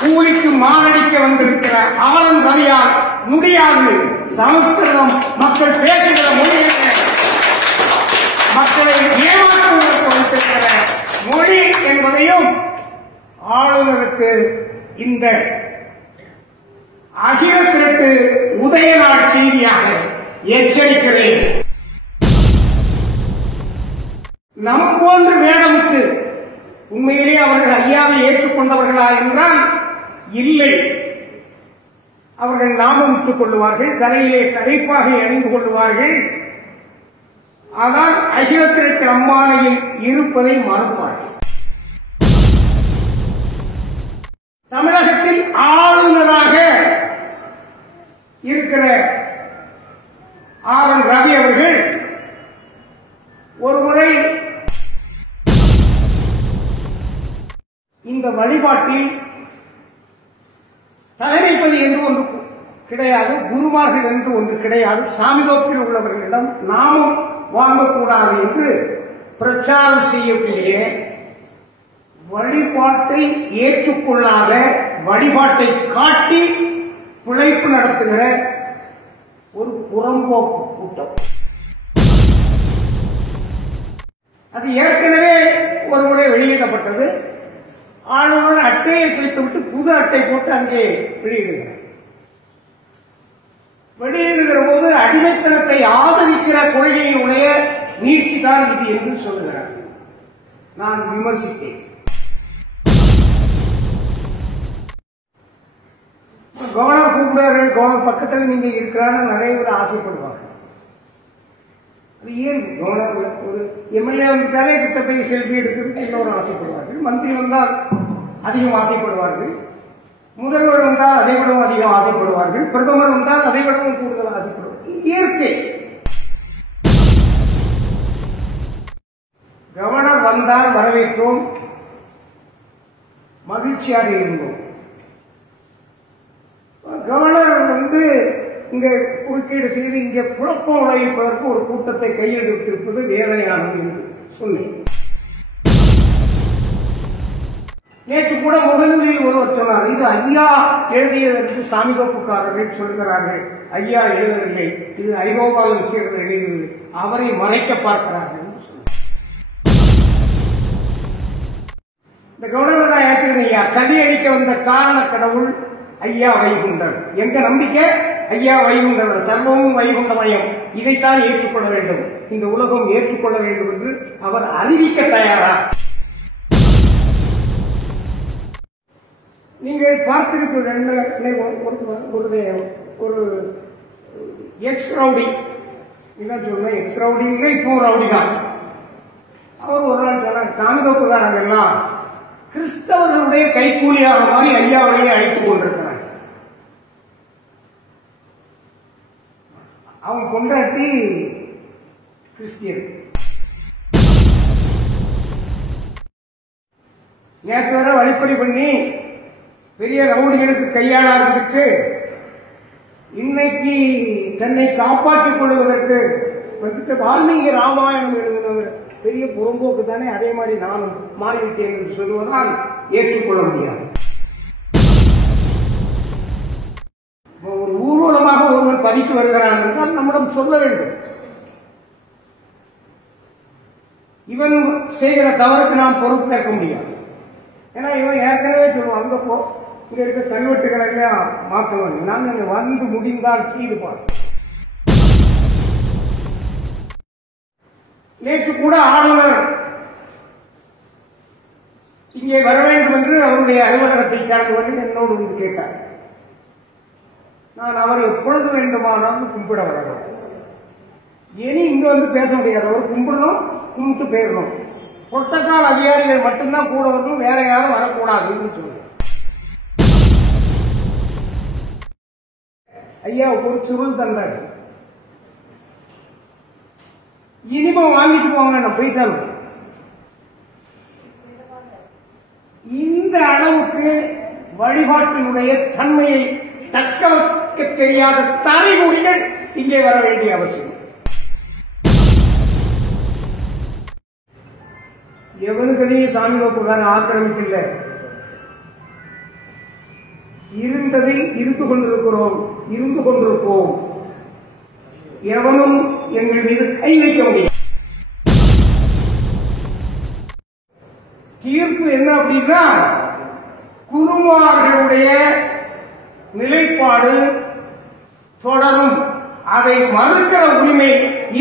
கூலிக்கு மாரடிக்க வந்திருக்கிற ஆனந்த் ரவியால் முடியாது. சமஸ்கிருதம் மக்கள் பேசுகிற மொழி, மக்களை ஏமாற்றுவதற்கு வைத்திருக்கிற மொழி என்பதையும் ஆளுநருக்கு இந்த அகில திரட்டு உதயநாள் செய்தியாக எச்சரிக்கிறேன். நம் போன்று வேடமிட்டு உண்மையிலேயே அவர்கள் ஐயாவை ஏற்றுக்கொண்டவர்களா என்றால் இல்லை. அவர்கள் நாமமிட்டுக் கொள்ளுவார்கள், தலையிலே தலைப்பாகை அணிந்து கொள்ளுவார்கள். ஆனால் அகில திரட்டு அம்மானையில் இருப்பதை மறுப்பார்கள். தமிழகத்தில் ஆளுநராக இருக்கிற ஆர் என் ரவி அவர்கள் ஒருமுறை இந்த வழிபாட்டில் தலைமைப்பதி என்று ஒன்று கிடையாது, குருமார்கள் என்று ஒன்று கிடையாது, சாமிதோப்பில் உள்ளவர்களிடம் நாமும் வாங்கக்கூடாது என்று பிரச்சாரம் செய்யக்கூடிய வழிபாட்டை ஏற்றுக்கொள்ளாத, வழிபாட்டை காட்டி பிழைப்பு நடத்துகிற ஒரு புறம்போக்கு கூட்டம். அது ஏற்கனவே ஒருமுறை வெளியிடப்பட்டது. ஆளுநர் அட்டையை கிழித்துவிட்டு புது அட்டை போட்டு அங்கே வெளியிடுகிற போது அடிமைத்தனத்தை ஆதரிக்கிற கொள்கையினுடைய நீட்சிதான் இது என்று சொல்லுகிறார். நான் விமர்சித்தேன். கவர்னர் கூப்பிடாரு, கவர்னர் பக்கத்தில் நீங்க இருக்கிறான்னு நிறைய பேர் ஆசைப்படுவாங்க. அது ஏன் கவர்னர் ஒரு எம்எல்ஏ வந்துட்டாலே கிட்ட போய் செல்ஃபி எடுக்கிறதுக்கு எல்லோரும் ஆசைப்படுவார்கள். மந்திரி வந்தால் அதிகம் ஆசைப்படுவார்கள். முதல்வர் வந்தால் அதை விடவும் அதிகம் ஆசைப்படுவார்கள். பிரதமர் வந்தால் அதை விடவும் கூடுதல் ஆசைப்படுவார்கள். இயற்கை. கவர்னர் வந்தால் வரவேற்றோம், மகிழ்ச்சியாக இருந்தோம். கவர்னர் இங்க குறுக்கீடு செய்து இங்கே குழப்பம் விளைவிப்பதற்கு ஒரு கூட்டத்தை கையெழுத்திருப்பது வேதனையானது என்று சொன்னேன். நேற்று கூட முகநூலில் ஒருவர் சொன்னார், இது ஐயா எழுதியதற்கு சாமிதோப்புக்காரர்கள் சொல்கிறார்கள், ஐயா எழுதவில்லை, இது ஐரோபாலன் சேர்ந்து எழுதியது, அவரை மறைக்க பார்க்கிறார்கள் என்று சொன்னார். இந்த கவர்னர் தான் ஏற்றுக்கிறேன் ஐயா, கதி அடிக்க வந்த காரண கடவுள் ஐயா வைகுண்டர். எங்க நம்பிக்கை ஐயா வைகுண்டர், சர்வமும் வைகுண்டமயம். இதைத்தான் ஏற்றுக்கொள்ள வேண்டும், இந்த உலகம் ஏற்றுக்கொள்ள வேண்டும் என்று அவர் அறிவிக்க தயாரா? நீங்கள் பார்த்திருக்க ஒரு எக்ஸ் ரவுடி, என்ன சொல்ல, எக்ஸ் ரவுடி இல்லை, இப்போ ரவுடி தான். அவர் ஒரு நாள் சொன்னார், சாமிதோப்புக்காரங்க எல்லாம் கிறிஸ்தவர்களுடைய கைக்கூலியாக மாதிரி ஐயாவளையே அழைத்துக் கொண்டிருக்கிறார். அவன் கொண்டாட்டி கிறிஸ்டியன். நேற்று வரை வழிப்பறி பண்ணி பெரிய ரவுடிகளுக்கு கையாளாததுக்கு இன்னைக்கு தன்னை காப்பாற்றிக் கொள்வதற்கு வந்துட்டு வால்மீகி ராமாயணம் எழுதினவர் பெரிய புறம்போக்கு தானே, அதே மாதிரி நானும் மாறிவிட்டேன் என்று சொல்லுவதால் ஏற்றுக்கொள்ள முடியாது. ஒரு ஊர்வலமாக ஒருவர் பதிக்கு வருகிறார் என்றால் நம்மிடம் சொல்ல வேண்டும். இவன் செய்கிற தவறுக்கு நாம் பொறுப்பேற்க முடியாது. ஏன்னா இவன் ஏற்கனவே சொல்லுவான், அங்க போ, இங்க இருக்க கல்வெட்டுகளை மாற்றுவாங்க, நாங்கள் வந்து முடிந்தால் சீடுபார். நேற்று கூட ஆளுநர் இங்கே வர வேண்டும் என்று அவருடைய அலுவலகத்தை சார்ந்தவர்கள் என்னோடு வந்து கேட்டார். நான் அவர் எப்பொழுது வேண்டுமானாலும் கும்பிட வரலாம், இனி இங்க வந்து பேச முடியாது, அவர் கும்பிடணும், கும்பிட்டு போயிடணும். புரோட்டோகால் அதிகாரிகள் மட்டும்தான் கூட வரணும், வேற யாரும் வரக்கூடாதுன்னு சொல்லுங்க. ஐயா ஒரு சுருள் தந்தாரு, இனிமே வாங்கிட்டு போங்க, நான் போயிட்டாலும். இந்த அளவுக்கு வழிபாட்டினுடைய தன்மையை தக்க வைக்க தெரியாத தலைமுறைகள் இங்கே வர வேண்டிய அவசியம். எவனுக்கதையும் சாமிதோப்புக்காரன் ஆக்கிரமிக்கல. இருந்ததில் இருந்து கொண்டிருக்கிறோம், இருந்து கொண்டிருப்போம். எவனும் எங்கள் மீது கை வைக்க முடியாது. தீர்ப்பு என்ன அப்படின்னா, குருமார்களுடைய நிலைப்பாடு தொடரும். அதை மறுக்கிற உரிமை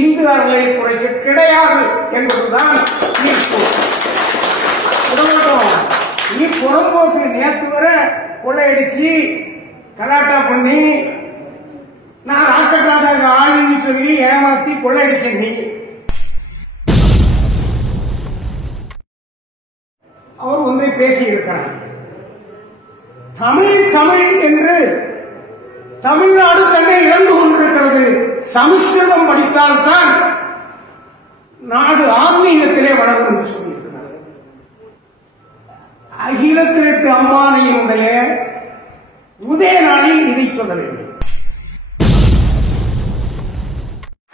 இந்து அறநிலையத்துறைக்கு கிடையாது என்பதுதான் தீர்ப்பு. நீ புறம்போக்கு நேற்று வர கொள்ளையடிச்சு கலாட்டா பண்ணி நான் ராக்கெட்டாக ஆளுன்னு சொல்லி ஏமாத்தி கொள்ளையடிச்ச நீ. அவர் ஒன்றை பேசி இருக்கிறார். தமிழ் தமிழ் என்று தமிழ்நாடு தன்னை இழந்து கொண்டிருக்கிறது. சமஸ்கிருதம் படித்தால்தான் நாடு ஆன்மீகத்திலே வளரும் என்று சொல்லியிருக்கிறார். அகில திரட்டு அம்பானையினுடைய உதய நாளில் இதை சொல்ல வேண்டும்.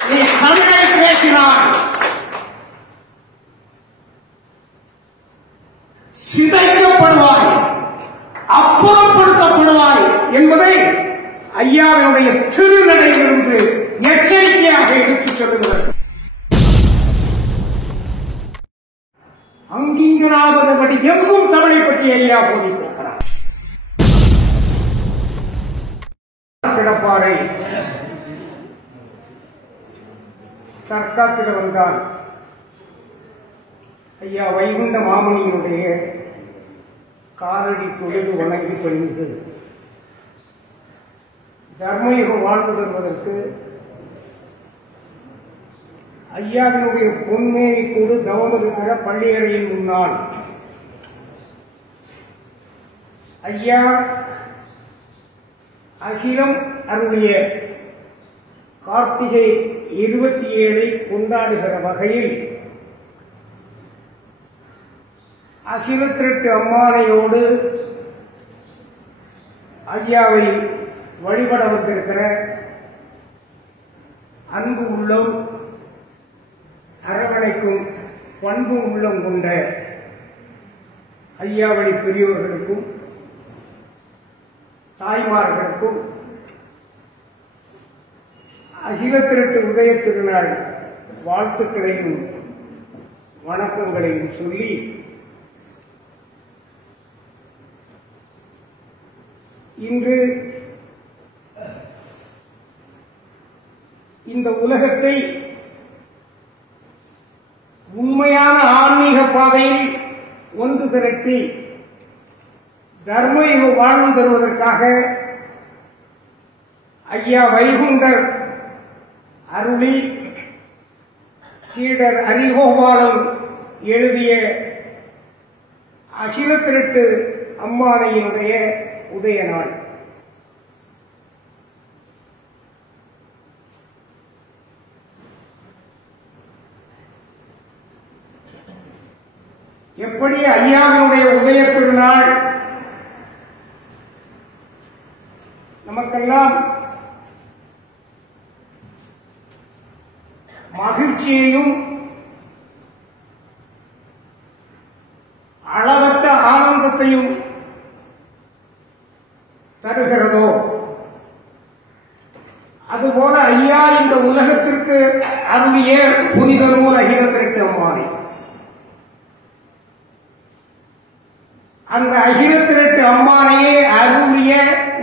நீ தமிழை பேசினார் சிதைக்கப்படுவாய், அப்புறப்படுத்தப்படுவாய் என்பதை ஐயாவினுடைய திருநடையிலிருந்து எச்சரிக்கையாக எடுத்துச் சொல்லுகிறது. அங்கிங்கனாவதுபடி எங்கும் தமிழை பற்றி ஐயா போதித்திருக்கிறார். கிடப்பாறை தற்காத்திட வந்தால் ஐயா வைகுண்ட மாமணியினுடைய காலடி தொழுது வணங்கி பணிந்து தர்மயுகம் வாழ்ந்து வருவதற்கு ஐயாவினுடைய பொன்மேனி கூடு தவம் இருக்கிற பள்ளியறையின் முன்னால் ஐயா அகிலம் அருளிய கார்த்திகை 27 கொண்டாடுகிற வகையில் அகில திரட்டு அம்மானையோடு ஐயாவை வழிபட வந்திருக்கிற அன்பு உள்ளம், அரவணைக்கும் பண்பு உள்ளம் கொண்ட ஐயாவளி பெரியவர்களுக்கும் தாய்மார்களுக்கும் அகில திரட்டு உதய திருநாள் வாழ்த்துக்களையும் வணக்கங்களையும் சொல்லி இன்று இந்த உலகத்தை உண்மையான ஆன்மீக பாதையில் ஒன்று திரட்டி தர்மயுக வாழ்வு தருவதற்காக ஐயா வைகுண்டர் அருளி சீடர் ஹரிகோபாலம் எழுதிய அகில திரட்டு அம்மானையினுடைய உதய நாள். எப்படி ஐயாவினுடைய உதய திருநாள் நமக்கெல்லாம் மகிழ்ச்சியையும் அளவற்ற ஆனந்தத்தையும் தருகிறதோ, அதுபோல ஐயா இந்த உலகத்திற்கு அருளிய புனித நூல் அகில திரட்டு அம்மானை. அந்த அகில திரட்டு அம்மானையே அருளிய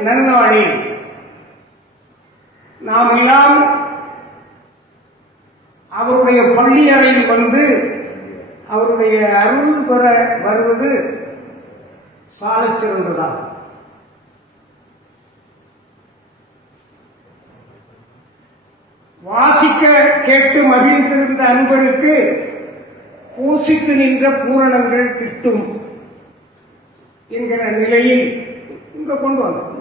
நன்னாளே நாம் எல்லாம் அவருடைய பள்ளி அறையில் வந்து அவருடைய அருள் பெற வருவது சாலச் சிறந்ததா? வாசிக்க கேட்டு மகிழ்ந்திருந்த அன்பருக்கு பூசித்து நின்ற பூரணங்கள் கிட்டும் என்கிற நிலையில் இங்க கொண்டு வந்தோம்.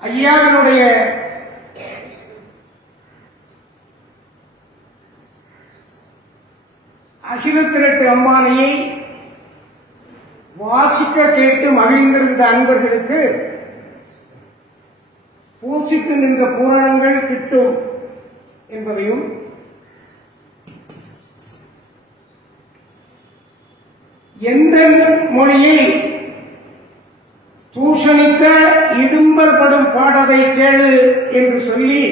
ஐயாவினுடைய அகில திரட்டு அம்மானையை வாசிக்க கேட்டு மகிழ்ந்திருந்த அன்பர்களுக்கு பூசித்து நின்ற பூரணங்கள் கிட்டும் என்பதையும் எந்த மொழியை தூஷணித்த இடும்பற்படும் பாடதை கேளு என்று சொல்லி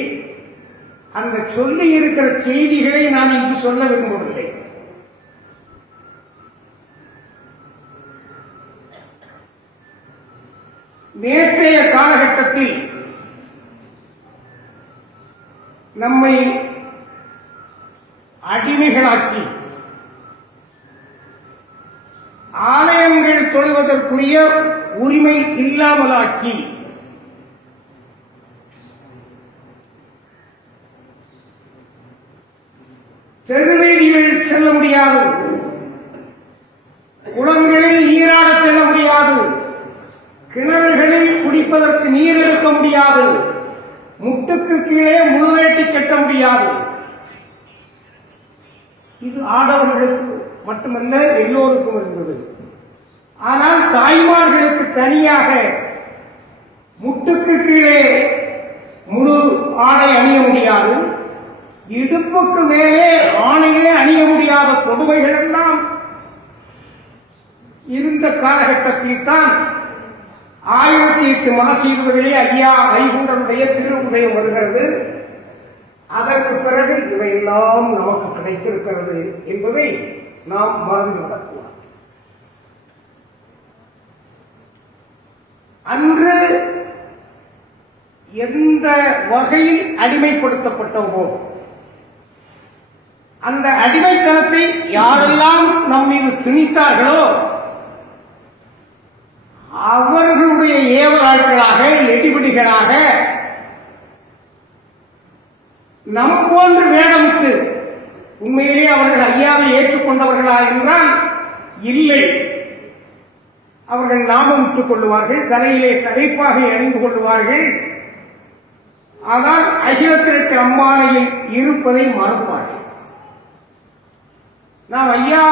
அந்த சொல்லி இருக்கிற செய்திகளை நான் இங்கு சொல்ல விரும்பவில்லை. நேற்றைய காலகட்டத்தில் நம்மை அடிமைகளாக்கி ஆலயங்கள் தொழுவதற்குரிய உரிமை இல்லாமலாக்கி தெருவீதிகள் செல்ல முடியாது, குளங்களில் நீராட செல்ல முடியாது, கிணறுகளில் குடிப்பதற்கு நீர் எடுக்க முடியாது, முட்டுக்கு கீழே முழுவேட்டி கட்ட முடியாது. இது ஆடவர்களுக்கு மட்டுமல்ல, எல்லோருக்கும் இருந்தது. ஆனால் தாய்மார்களுக்கு தனியாக முட்டுக்கு கீழே முழு ஆடை அணிய முடியாது, இடுப்புக்கு மேலே ஆணையே அணிய முடியாத கொடுமைகள் எல்லாம் இருந்த காலகட்டத்தில் தான் 1008 மாசி 20 ஐயா வைகுண்டனுடைய திருவுதயம் வருகிறது. அதற்கு பிறகு இவையெல்லாம் நமக்கு கிடைத்திருக்கிறது என்பதை நாம் மறந்துவிடக்கூடாது. அன்று எந்த வகையில் அடிமைப்படுத்தப்பட்டோமோ அந்த அடிமைத்தனத்தை யாரெல்லாம் நம் மீது திணித்தார்களோ அவர்களுடைய ஏவலாட்களாக எடிபிடிகளாக நம் போன்று வேடமிட்டு உண்மையிலே அவர்கள் ஐயாவை ஏற்றுக்கொண்டவர்களா என்றால் இல்லை. அவர்கள் நாமம் விட்டுக் கொள்ளுவார்கள், தலையிலே தலைப்பாகை அணிந்து கொள்வார்கள். ஆனால் அகிலத்திற்கு அம்மானையில் இருப்பதை மறப்பார்கள். நாம் ஐயா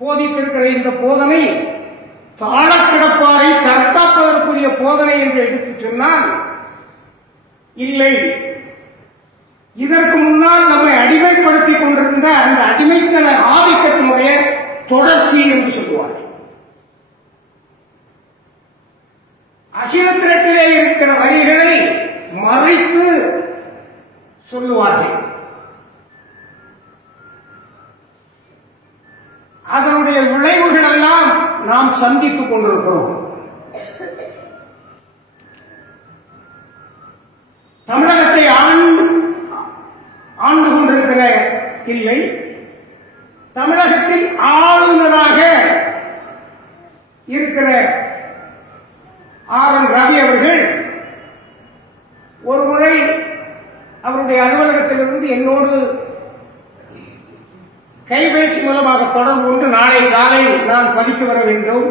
போதித்திருக்கிற இந்த போதனை தாழ கிடப்பாரை தற்காப்பதற்குரிய போதனை என்று எடுத்துச் சொன்னால் இல்லை, இதற்கு முன்னால் நம்மை அடிமைப்படுத்திக் கொண்டிருந்த அந்த அடிமைத்தன ஆதிக்கத்தினுடைய தொடர்ச்சி என்று சொல்லுவார்கள். அகிலத்திரட்டிலே இருக்கிற வரிகளை மறைத்து சொல்லுவார்கள். அதனுடைய விளைவுகள் எல்லாம் நாம் சந்தித்துக் கொண்டிருக்கிறோம். தமிழகத்தை ஆண்டு கொண்டிருக்கிற இல்லை, தமிழகத்தில் ஆளுநராக இருக்கிற ஆர். என். ரவி அவர்கள் ஒரு முறை அவருடைய அலுவலகத்திலிருந்து என்னோடு கைபேசி மூலமாக தொடர்பு கொண்டு நாளை காலை நான் படிக்க வர வேண்டும்,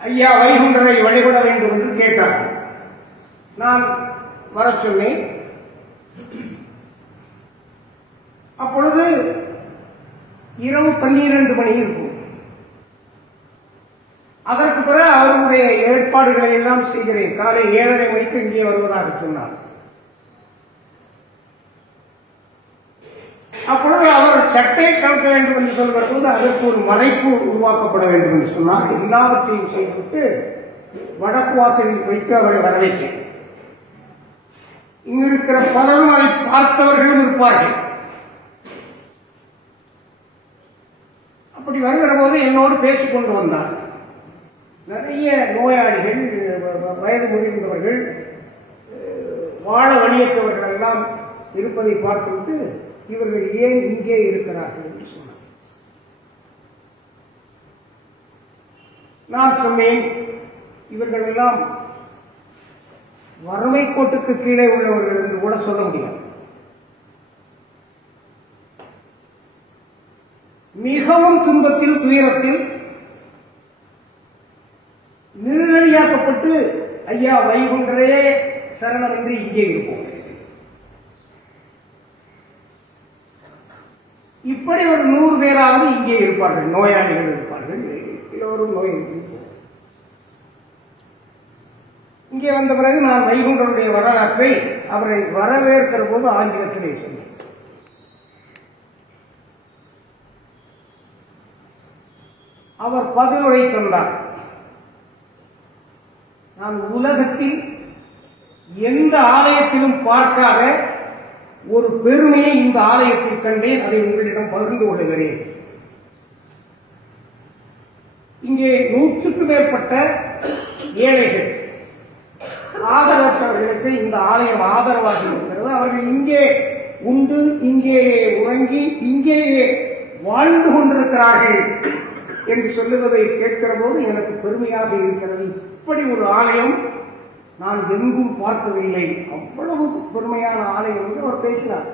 ஐயா வைகுண்டரை வழிபட வேண்டும் என்று கேட்டார். நான் வர சொன்னேன். அப்பொழுது இரவு 12 மணி இருக்கும். அதற்கு பிறகு அவருடைய ஏற்பாடுகளை எல்லாம் செய்கிறேன். காலை 7:30 மணிக்கு இங்கே வருவதாக சொன்னார். அப்பொழுது அவர் சட்டை கலக்க வேண்டும் என்று சொல்கிற போது அதற்கு ஒரு மறைப்பு உருவாக்கப்பட வேண்டும் என்று சொன்னார். எல்லாவற்றையும் செய்துவிட்டு வடக்கு வாசலில் வைத்து அவரை வரவேற்றேன். இங்கு இருக்கிற பலரும் அதை பார்த்தவர்களும் இருப்பார்கள். அப்படி வருகிற போது என்னோடு பேசிக் கொண்டு வந்தார். நிறைய நோயாளிகள், வயது முதிர்ந்தவர்கள், வாழ வழியற்றவர்கள் எல்லாம் இருப்பதை பார்த்துவிட்டு இவர்கள் ஏன் இங்கே இருக்கிறார்கள் என்று சொன்னார். நான் சொன்னேன், இவர்கள் எல்லாம் வறுமை கோட்டுக்கு கீழே உள்ளவர்கள் என்று கூட சொல்ல முடியாது. மிகவும் துன்பத்தில் துயரத்தில் நிர்கதியாக்கப்பட்டு ஐயா வைகுண்டரே சரணம் என்று இங்கே இருப்போம். இப்படி ஒரு 100 பேராவது இங்கே இருப்பார்கள், நோயாளிகள் இருப்பார்கள், எல்லோரும் நோய். இங்கே வந்த பிறகு நான் வைகுண்டருடைய வரலாற்றை அவரை வரவேற்கிற போது ஆங்கிலத்திலே சொன்னேன். அவர் பதிலுரை தந்தார். நான் உலகத்தில் எந்த ஆலயத்திலும் பார்க்காத ஒரு பெருமையை இந்த ஆலயத்தில் கண்டேன். அதை உங்களிடம் பகிர்ந்து கொள்கிறேன். இங்கே 100க்கும் மேற்பட்ட ஏழைகள், ஆதரவற்றவர்களுக்கு இந்த ஆலயம் ஆதரவாக இருக்கிறது. அவர்கள் இங்கே உண்டு, இங்கேயே உறங்கி, இங்கேயே வாழ்ந்து கொண்டிருக்கிறார்கள் என்று சொல்லுவதை கேட்கிற போது எனக்கு பெருமையாக இருக்கிறது. இப்படி ஒரு ஆலயம் நான் எங்கும் பார்த்ததில்லை. அவ்வளவு பெருமையான ஆலயம் என்று அவர் பேசினார்.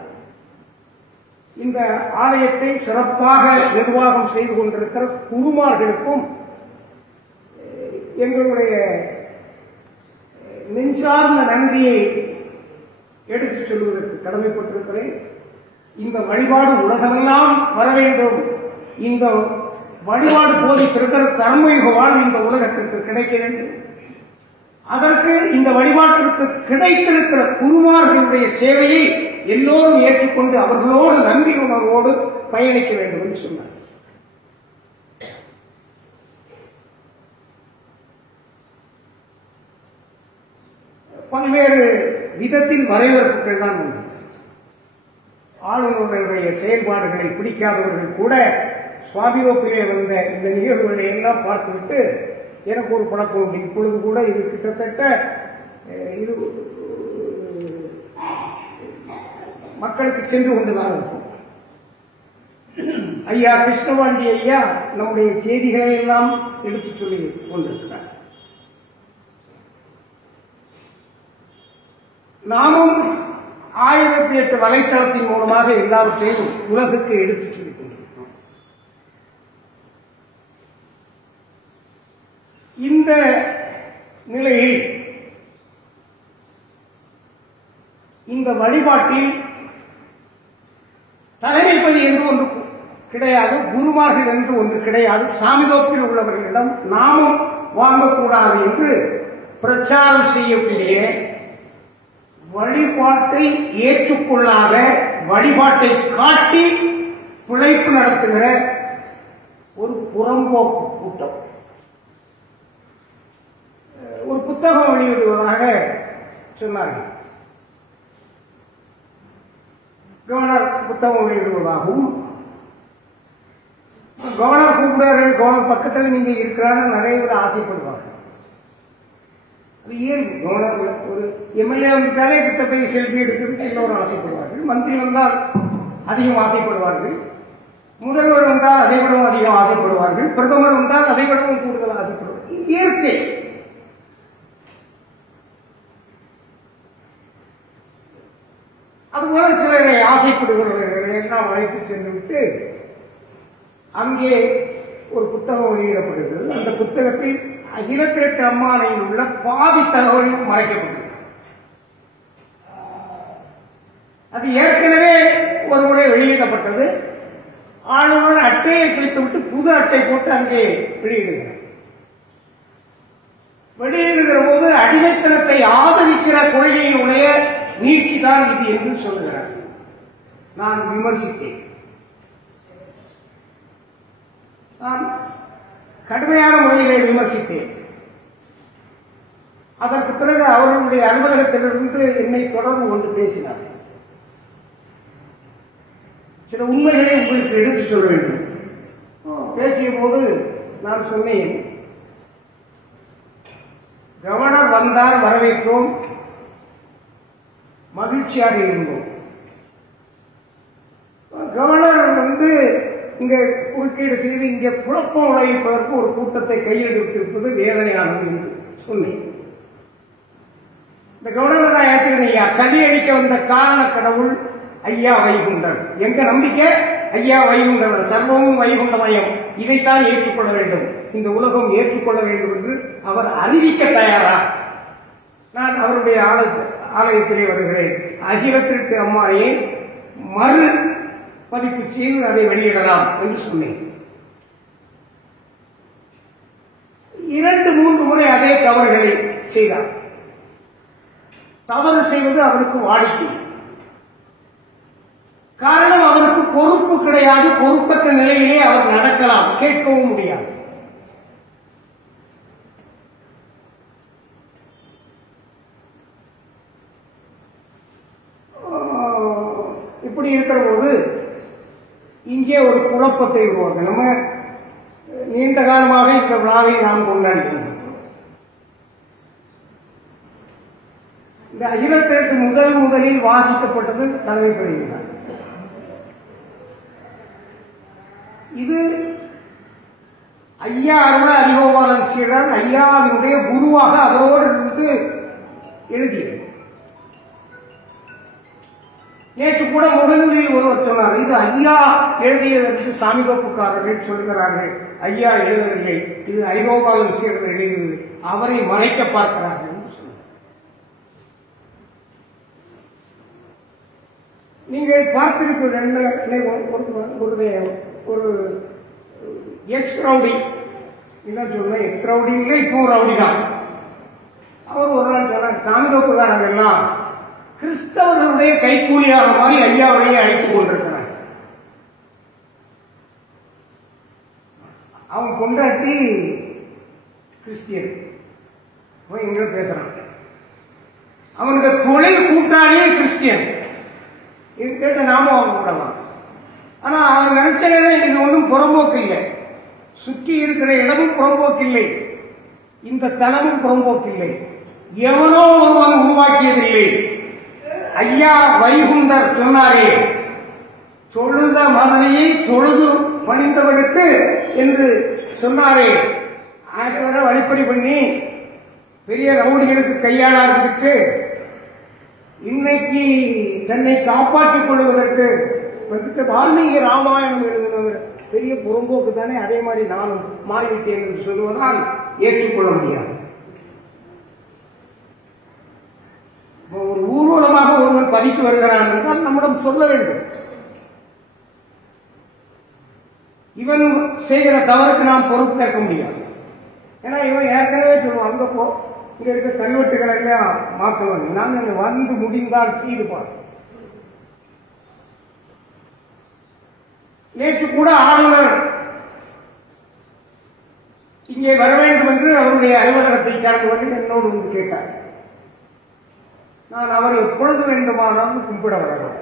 இந்த ஆலயத்தை சிறப்பாக நிர்வாகம் செய்து கொண்டிருக்கிற குருமார்களுக்கும் எங்களுடைய நெஞ்சார்ந்த நன்றியை எடுத்துச் சொல்வதற்கு கடமைப்பட்டிருக்கிறேன். இந்த வழிபாடு உலகமெல்லாம் வர வேண்டும். இந்த வழிபாடு போதித்திருக்கிற தர்மயுக வாழ்வு இந்த உலகத்திற்கு கிடைக்க வேண்டும். அதற்கு இந்த வழிபாட்டிற்கு கிடைத்திருக்கிற குருமார்களுடைய சேவையை எல்லோரும் ஏற்றுக்கொண்டு அவர்களோடு நன்றி உணர்வோடு பயணிக்க வேண்டும் என்று சொன்னார். பல்வேறு விதத்தில் வரவேற்புகள் தான் உண்டு. ஆளுநர்களுடைய செயல்பாடுகளை பிடிக்காதவர்கள் கூட சுவாமியோப்பிலே வந்த இந்த நிகழ்வுகளை எல்லாம் பார்த்துவிட்டு எனக்கு ஒரு பழக்கம் உண்டு. இப்பொழுது கூட இது கிட்டத்தட்ட இது மக்களுக்கு சென்று கொண்டுதான் இருக்கும். ஐயா கிருஷ்ணவாண்டி ஐயா நம்முடைய செய்திகளை எல்லாம் எடுத்துச் சொல்லி கொண்டிருக்கிறார். நாமும் 1008 வலைத்தளத்தின் மூலமாக எல்லாவற்றையும் உலகுக்கு எடுத்துச் சொல்லிக் கொண்டிருக்கிறோம். இந்த நிலையில் இந்த வழிபாட்டில் தலைமைப்பதி என்று ஒன்று கிடையாது, குருமார்கள் என்று ஒன்று கிடையாது. சாமிதோப்பில் உள்ளவர்களிடம் நாமும் வாங்கக்கூடாது என்று பிரச்சாரம் செய்யக்கூடிய வழிபாட்டை ஏற்றுக்கொள்ளாத, வழிபாட்டை காட்டி பிழைப்பு நடத்துகிற ஒரு புறம்போக்கு கூட்டம் ஒரு புத்தகம் வெளியிடுவதாக சொன்னார்கள். கவர்னர் புத்தகம் வெளியிடுவதாகவும், கவர்னர் கூப்பிடாரு, கவர்னர் பக்கத்தில் நீங்க இருக்கிறான்னு நிறைய பேர் ஆசைப்படுவார்கள். அது ஏன் கவர்னர் ஒரு எம்எல்ஏ வந்துட்டாலே கிட்ட போய் செல்ஃபி எடுக்கிறதுக்கு எல்லோரும் ஆசைப்படுவார்கள். மந்திரி வந்தால் அதிகம் ஆசைப்படுவார்கள். முதல்வர் வந்தால் அதை விடவும் அதிகம் ஆசைப்படுவார்கள். பிரதமர் வந்தால் அதை விடவும் கூடுதல் ஆசைப்படுவார்கள். இயற்கை. அதுபோல சிலரை ஆசைப்படுகிறவர்களை எல்லாம் அழைத்து சென்று விட்டு அங்கே ஒரு புத்தகம் வெளியிடப்படுகிறது. அந்த புத்தகத்தில் அகிலத்திரட்டு அம்மானையில் உள்ள பாதி தகவலும் மறைக்கப்பட்டது. அது ஏற்கனவே ஒரு முறை வெளியிடப்பட்டது. ஆளுநர் அட்டையை கிழித்துவிட்டு புது அட்டை போட்டு அங்கே வெளியிடுகிறார். வெளியிடுகிற போது அடிமைத்தனத்தை ஆதரிக்கிற கொள்கையினுடைய நீட்சிதான் இது என்று சொல்லுகிறார். நான் விமர்சித்தேன். நான் கடுமையான முறையிலே விமர்சித்தேன். அதற்கு பிறகு அவர்களுடைய அலுவலகத்திலிருந்து என்னை தொடர்பு கொண்டு பேசினார். சில உண்மைகளை உங்களுக்கு எடுத்துச் சொல்ல வேண்டும். பேசிய போது நான் சொன்னேன், கவர்னர் வந்தால் வரவேற்றோம், மகிழ்ச்சியாக இருந்தோம். கவர்னர் இங்க குறுக்கீடு செய்து இங்கே குழப்பம் விளைவிப்பதற்கு ஒரு கூட்டத்தை கையில் எடுத்திருப்பது வேதனையானது என்று சொன்னேன். இந்த கவர்னர் நான் ஏற்றுக்கிறேன். கதி அளிக்க வந்த காரண கடவுள் ஐயா வைகுண்டர். எங்க நம்பிக்கை ஐயா வைகுண்டர், சர்வமும் வைகுண்டமயம். இதைத்தான் ஏற்றுக்கொள்ள வேண்டும், இந்த உலகம் ஏற்றுக்கொள்ள வேண்டும் என்று அவர் அறிவிக்க தயாரா? நான் அவருடைய ஆலயத்திலே வருகிறேன். அகிலத்திற்கு அம்மானையை மறு பதிப்பு செய்து அதை வெளியிடலாம் என்று சொன்னேன். 2-3 முறை அதே தவறுகளை செய்தார். தவறு செய்வது அவருக்கு வாடிக்கை. காரணம், அவருக்கு பொறுப்பு கிடையாது. பொறுப்பற்ற நிலையிலே அவர் நடக்கலாம், கேட்கவும் முடியாது. இப்படி இருக்கிற போது இங்கே ஒரு குழப்பத்தை உருவாக்க நம்ம நீண்ட காலமாக இந்த விழாவை நாம் கொண்டாடினோம். இந்த அகிலத்திற்கு முதலில் வாசிக்கப்பட்டது தலைமை பதிவுதான். இது ஐயா அருண அதிகோபாலன் சீடர் ஐயாவினுடைய குருவாக அவரோடு இருந்து எழுதியது. நேற்று கூட முகநூலில் ஒருவர் சொன்னார், இது ஐயா எழுதியதற்கு சாமி தோப்புக்காரர்கள் சொல்கிறார்கள், ஐயா எழுதவில்லை, இது அதிகோபாலன் சீடர் எழுதியது, அவரை மறைக்க பார்க்கிறார்கள் என்று சொன்னார். நீங்கள் பார்த்திருப்பீர்கள் ஒரு எக்ஸ் ரவுடி, என்ன சொல்றேன், எக்ஸ் ரவுடி இல்லை, இப்போ ரவுடி தான். அவர் ஒரு நாள் சொன்னார், சாமிதோப்புக்காரங்க எல்லாம் கிறிஸ்தவர்களுடைய கைக்கூலியாக மாறி ஐயாவையே அழைத்துக் கொண்டிருக்கிறார். அவன் கொண்டாட்டி கிறிஸ்டியன் இங்க பேசுறான். அவனுக்கு தொழில் கூட்டாளியே கிறிஸ்டியன். இது கேட்ட நாம அவங்க கூடலாம். ஆனா அவன் நினைச்சனே இது ஒன்றும் புறம்போக்கு இல்லை, சுற்றி இருக்கிற இடமும் புறம்போக்கு இல்லை, இந்த தலமும் புறம்போக்கு இல்லை, எவனோ ஒருவன் உருவாக்கியதில்லை. ஐயா வைகுண்டர் சொன்னாரே, தொழுத மதனையை தொழுது பணிந்தவருக்கு என்று சொன்னாரே, ஆயிரத்தி வரை வழிப்பறி பண்ணி பெரிய ரவுடிகளுக்கு கையாள ஆரம்பித்து இன்னைக்கு தன்னை காப்பாற்றிக் கொள்வதற்கு வால்மீகி ராமாயணம் எழுதினவர் பெரிய புறம்போக்கு தானே, அதே மாதிரி நானும் மாறிவிட்டேன் என்று சொல்வதால் ஏற்றுக்கொள்ள முடியாது. ஒரு ஊர்வலமாக ஒருவர் பதிக்கு வருகிறான் என்றால் நம்மிடம் சொல்ல வேண்டும். இவன் செய்கிற தவறுக்கு நாம் பொறுப்பேற்க முடியாது. ஏன்னா இவன் ஏற்கனவே சொல்லுவான், அங்க போ, இங்க இருக்க கல்வெட்டுகளை எல்லாம் மாற்றுவாங்க, நான் வந்து முடிந்தால் சீடுபார். நேற்று கூட ஆளுநர் இங்கே வர வேண்டும் என்று அவருடைய அலுவலகத்தை சார்ந்தவர்கள் என்னோடு வந்து கேட்டார். நான் அவர் எப்பொழுது வேண்டுமானாலும் கும்பிட வரலாம்,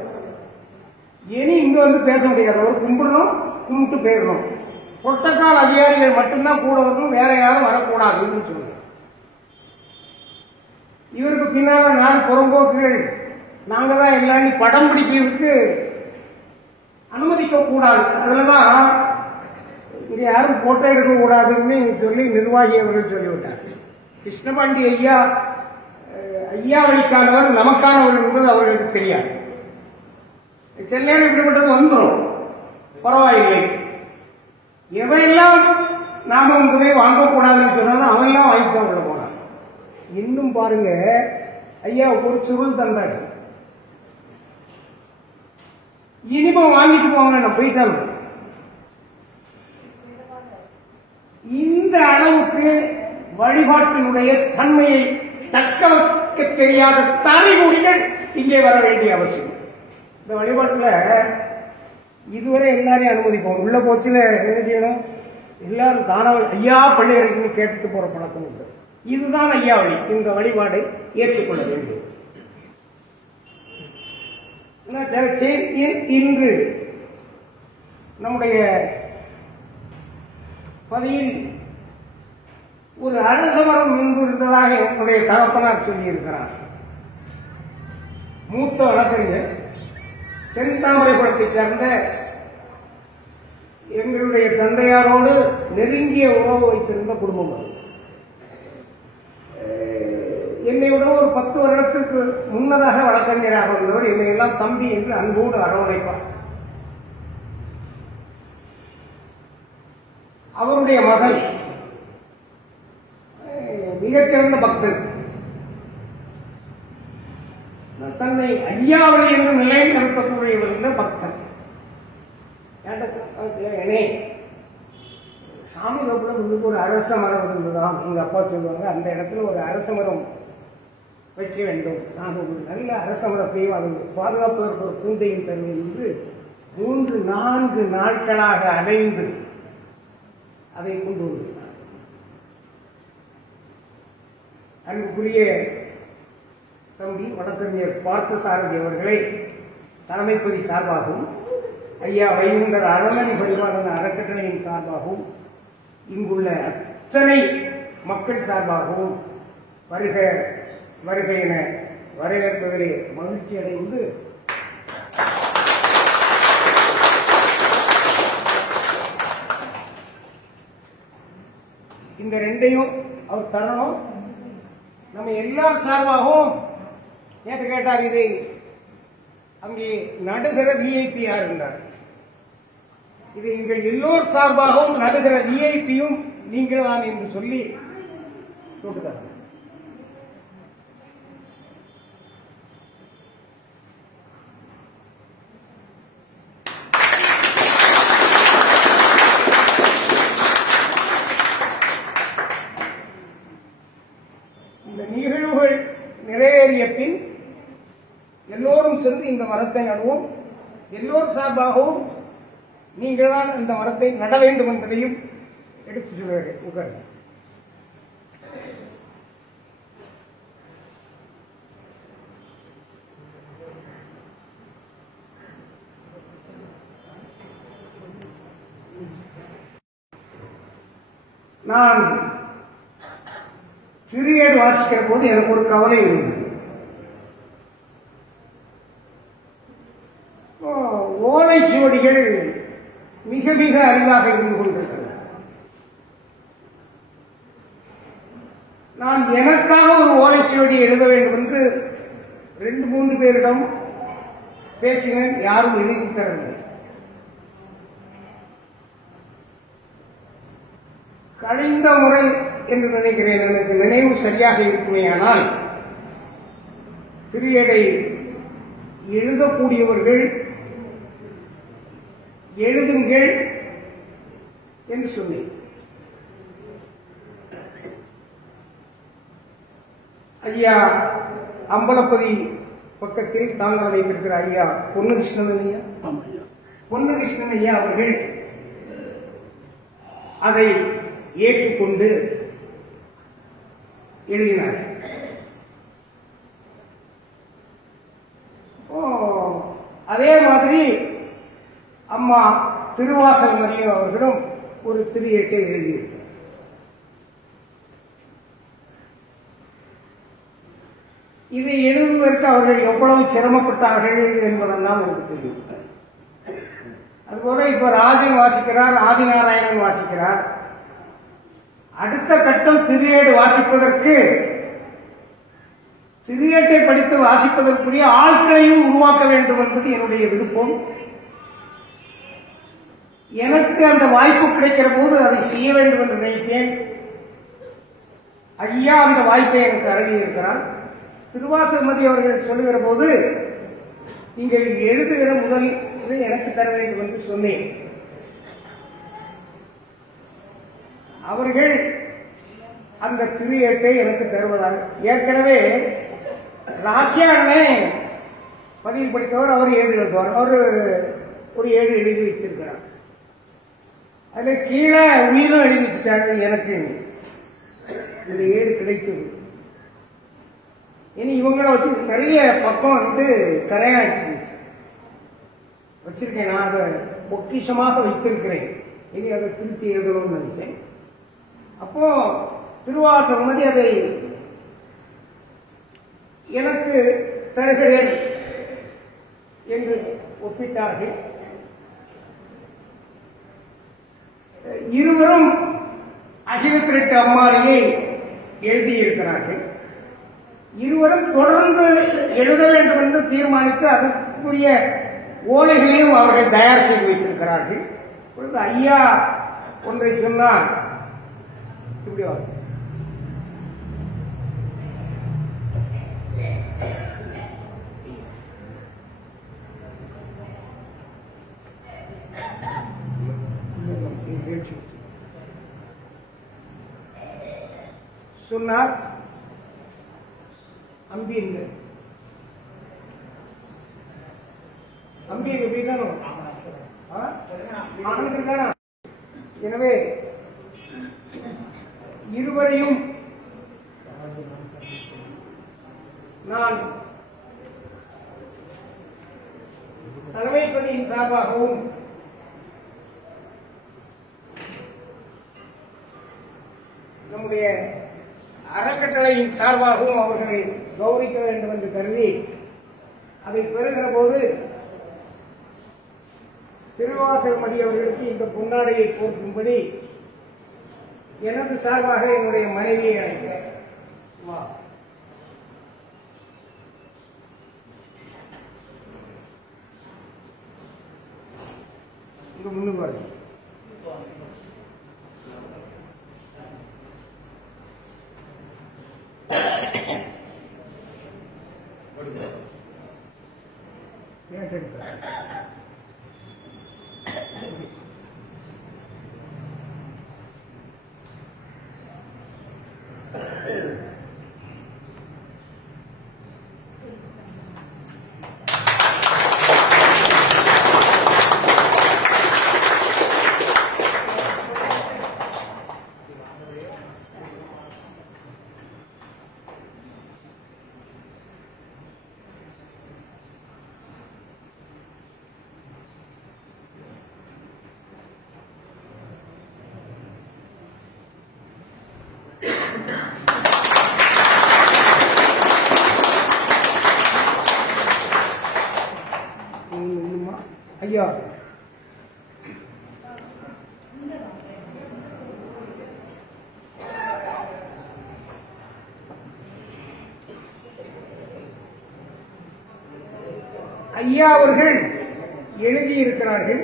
இனி இங்க வந்து பேச முடியாது, அவர் கும்பிடணும், கும்பிட்டு போயிடணும், புரோட்டோகால் அதிகாரிகள் மட்டும்தான் கூட வரணும், வேற யாரும் வரக்கூடாதுன்னு சொன்னார். இவருக்கு பின்னால நான் புறம்போக்குகள் நாங்க தான் எல்லாம் படம் பிடிக்கிறதுக்கு அனுமதிக்க கூடாது, அதுலதான் இங்க யாரும் போட்டோ எடுக்க கூடாதுன்னு சொல்லி நிர்வாகி அவர்கள் சொல்லிவிட்டார். கிருஷ்ணபாண்டி ஐயா ஐயா வழிக்கானவர் நமக்கானவர் என்பது அவர்களுக்கு தெரியாது. சில நேரம் இப்படிப்பட்டது வந்துடும், பரவாயில்லை, எவையெல்லாம் நாம உங்களை வாங்கக்கூடாதுன்னு சொன்னாலும் அவெல்லாம் வாங்கித்தான் உள்ள போனார். இன்னும் பாருங்க, ஐயா ஒரு சுருள் தந்தாச்சு, இனிமே வாங்கிட்டு போங்க, நான் போயிட்டாங்க. இந்த அளவுக்கு வழிபாட்டினுடைய தன்மையை தக்க வைக்க தெரியாத தலைமுறைகள் இங்கே வர வேண்டிய அவசியம். இந்த வழிபாட்டுல இதுவரை எல்லாரையும் அனுமதிப்போம், உள்ள போச்சுல என்ன செய்யணும், எல்லாரும் தானாக ஐயா பள்ளி இருக்குன்னு கேட்டுட்டு போற பழக்கம் உண்டு. இதுதான் ஐயா வழி, இந்த வழிபாடை ஏற்றுக்கொள்ள வேண்டும். இன்று நம்முடைய பதியில் ஒரு அரசமரம் முன்பு இருந்ததாக என்னுடைய தகப்பனார் சொல்லியிருக்கிறார். மூத்த வழக்கறிஞர், தென்தாமரைக்குளத்தை சேர்ந்த எங்களுடைய தந்தையாரோடு நெருங்கிய உறவு வைத்திருந்த குடும்பம் அது. என்னை விட ஒரு 10 வருடத்துக்கு முன்னதாக வழக்கறிஞராக இருந்தவர் என்னை எல்லாம் தம்பி என்று அன்போடு அரவணைப்பார். அவருடைய மகன் மிகச்சிறந்த பக்தர், தன்னை ஐயாவளி என்று நிலையம் நடத்தக்கூடிய பக்தன். ஏனே சாமி தோப்புல முன்னுக்கு ஒரு அரச மரம் இருந்ததுதான், எங்க அப்பா சொல்லுவாங்க, அந்த இடத்துல ஒரு அரச மரம் வைக்க வேண்டும், நான் ஒரு நல்ல அரச மரத்தையும் அது பாதுகாப்பதற்கு ஒரு பூந்தையும் தருவேன் என்று 3-4 நாட்களாக அடைந்து அதை கொண்டு வந்தார். அன்புக்குரிய தம்பி வழக்கறிஞர் பார்த்தசாரதி அவர்களை தலைமைப்பதி சார்பாகவும் ஐயா வைகுண்டர் அறமணி பரிமாண அறக்கட்டளையின் சார்பாகவும் இங்குள்ள அத்தனை மக்கள் சார்பாகவும் வருக வருக என வரவேற்பதிலே மகிழ்ச்சி அடைந்து இந்த ரெண்டையும் அவர் தரணும். நம்ம எல்லார் சார்பாகவும் நேற்று கேட்டார், இதை அங்கே நடுகிற விஐபி யார் என்றார். இது எங்கள் எல்லோர் சார்பாகவும் நடுகிற விஐபியும் நீங்கள் தான் என்று சொல்லி போட்டுத்தார். இந்த நிகழ்வுகள் நிறைவேறிய பின் எல்லோரும் சென்று இந்த மரத்தை நடுவோம். எல்லோர் சார்பாகவும் நீங்கள் தான் இந்த மரத்தை நட வேண்டும் என்பதையும் எடுத்து சொல்கிறேன். நான் சிறியேடு வாசிக்கிற போது எனக்கு ஒரு கவலை இருந்தது. ஓலைச்சுவடிகள் மிக மிக அரிதாக இருந்து கொண்டிருக்கிறது. நான் எனக்காக ஒரு ஓலைச்சுவடி எழுத வேண்டும் என்று 2-3 பேரிடம் பேசினேன். யாரும் எழுதி தரவில்லை. கழிந்த முறை என்று நினைக்கிறேன், எனக்கு நினைவு சரியாக இருக்குமேயானால் சிறியடை எழுதக்கூடியவர்கள் எழுதுங்கள் என்று சொன்னேன். ஐயா அம்பலப்பதி பக்கத்தில் தாங்கள் வைத்திருக்கிற ஐயா பொன்னுகிருஷ்ணன் ஐயா, பொன்னுகிருஷ்ணன் ஐயா அவர்கள் அதை ஏற்றுக்கொண்டு எழுதினார். அதே மாதிரி அம்மா திருவாசகமரியம் அவர்களும் ஒரு திரியேட்டை எழுதியிருக்கிறார். இதை எழுதுவதற்கு அவர்கள் எவ்வளவு சிரமப்பட்டார்கள் என்பதெல்லாம் எனக்கு தெரியும். அதுபோல இப்ப ராஜன் வாசிக்கிறார், ஆதிநாராயணன் வாசிக்கிறார். அடுத்த கட்டம் திரியேடு வாசிப்பதற்கு, திரியேட்டை படித்து வாசிப்பதற்குரிய ஆட்களையும் உருவாக்க வேண்டும் என்பது என்னுடைய விருப்பம். எனக்கு அந்த வாய்ப்பு கிடைக்கிற போது அதை செய்ய வேண்டும் என்று நினைத்தேன். ஐயா அந்த வாய்ப்பை எனக்கு அழகியிருக்கிறார். திருவாசகமதி அவர்கள் சொல்லுகிற போது நீங்கள் எழுதுகிற முதல் இதை எனக்கு தர வேண்டும் என்று சொன்னேன். அவர்கள் அந்த திரியேட்டை எனக்கு தருவதாக, ஏற்கனவே ராசியானே பதிவு படித்தவர், அவர் 7 எழுதுவார். அவர் ஒரு 7 எழுதி வைத்திருக்கிறார். அதுல கீழே உயிரும் எழுதி வச்சுட்டாங்க. எனக்கு இந்த 7 கிடைக்கும். இனி இவங்களை வச்சு நிறைய பக்கம் கரையாச்சு வச்சிருக்கேன். நான் அதை பொக்கிஷமாக வைத்திருக்கிறேன். இனி அதை திருத்தி எழுதணும்னு நினைச்சேன். அப்போ திருவாசகமதி அதை எனக்கு தருகிறேன் என்று ஒப்பிட்டார்கள். இருவரும் அகிலத்திரட்டு அம்மாரியை எழுதியிருக்கிறார்கள். இருவரும் தொடர்ந்து எழுத வேண்டும் என்று தீர்மானித்து அதற்குரிய ஓலைகளையும் அவர்கள் தயார் செய்து வைத்திருக்கிறார்கள். ஐயா ஒன்றை சொன்னார், இப்படி சொன்னார். அம்பி எனவே இருவரையும் நான் தலைமைப்பதியின் சார்பாகவும் நம்முடைய அறக்கட்டளையின் சார்பாகவும் அவர்களை கௌரவிக்க வேண்டும் என்று கருதி அதை பெறுகிற போது திருவாசகமதி அவர்களுக்கு இந்த பொன்னாடையை போர்க்கும்படி எனது சார்பாக என்னுடைய மனைவியை அழைக்கிறேன். இங்க முன்னுக்கு வருது. ஐயா ஐயா அவர்கள் எழுதியிருக்கிறார்கள்,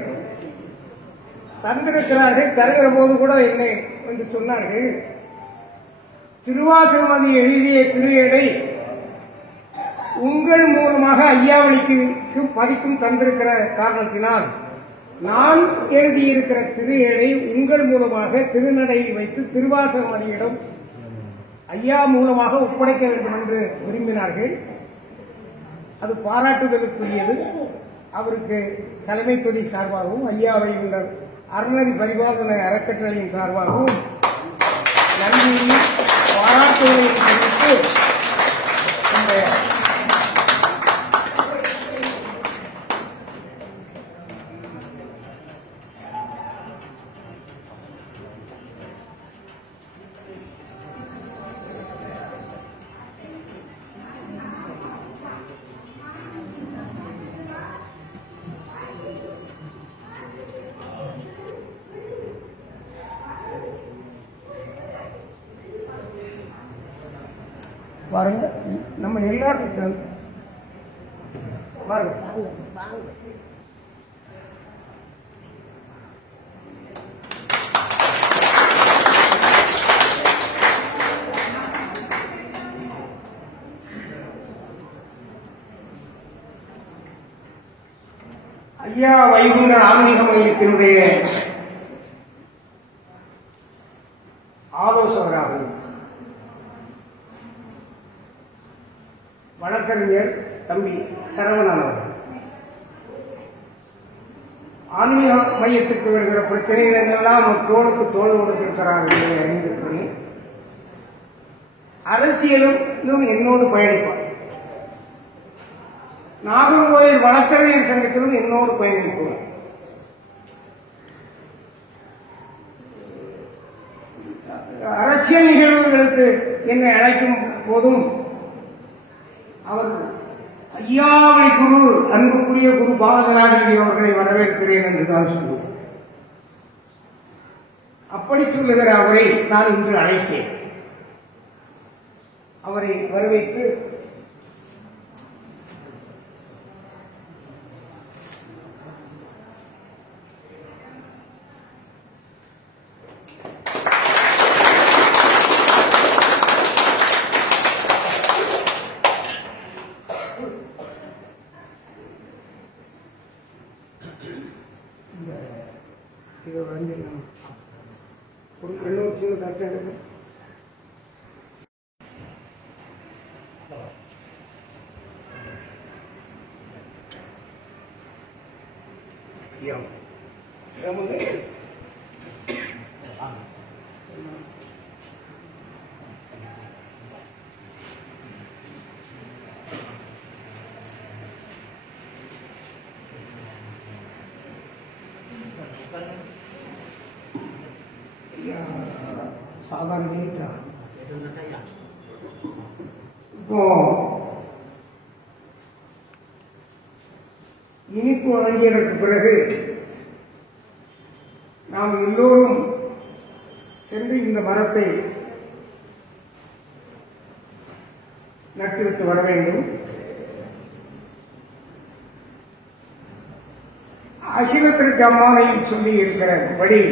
தந்திருக்கிறார்கள். தருகிற போது கூட என்ன என்று சொன்னார்கள், திருவாசகமதி எழுதிய திருஏடை உங்கள் மூலமாக ஐயாவளிக்கு பதிக்கும் தந்திருக்கிற காரணத்தினால் நான் எழுதியிருக்கிற திருஏடை உங்கள் மூலமாக திருநடையில் வைத்து திருவாசகமதியிடம் ஐயா மூலமாக ஒப்படைக்க வேண்டும் என்று விரும்பினார்கள். அது பாராட்டுதலுக்குரியது. அவருக்கு தலைமைப்பதி சார்பாகவும் ஐயாவை உள்ள அறநெறி பரிபாலன அறக்கட்டளையின் சார்பாகவும் நன்றியையும் பாராட்டுதலையும் தெரிவித்து இந்த பாருங்க, நம்ம எல்லாரும் பாருங்க. ஐயா வைகுண்ட ஆன்மீக மையத்தினுடைய ஆலோசகராகவும் வழக்கறிஞர் தம்பி சரவணன் அவர்கள் ஆன்மீக மையத்துக்கு வருகிற பிரச்சனைகளெல்லாம் தோளுக்கு தோல் கொடுத்திருக்கிறார்கள் என்பதை அறிந்திருக்கிறேன். அரசியலும் என்னோடு பயணிப்பார். நாகர்கோயில் வழக்கறிஞர் சங்கத்திலும் என்னோடு பயணிப்பார். அரசியல் நிகழ்வுகளுக்கு என்னை அழைக்கும் போதும் அவர் ஐயாவை குரு, அன்புக்குரிய குரு பாலகராஜி அவர்களை வரவேற்கிறேன் என்றுதான் சொல்லுவோம். அப்படி சொல்லுகிற அவரை நான் இன்று அழைத்தேன். அவரை வரவேற்று ஒரு எண்ணூறு கரெக்டாக சாதாரண இப்போ இனிப்பு வழங்கியதற்கு பிறகு நாம் எல்லோரும் சென்று இந்த மரத்தை நட்டுவிட்டு வர வேண்டும். அகிலத்திற்கு அம்மானையும் சொல்லி இருக்கிறபடி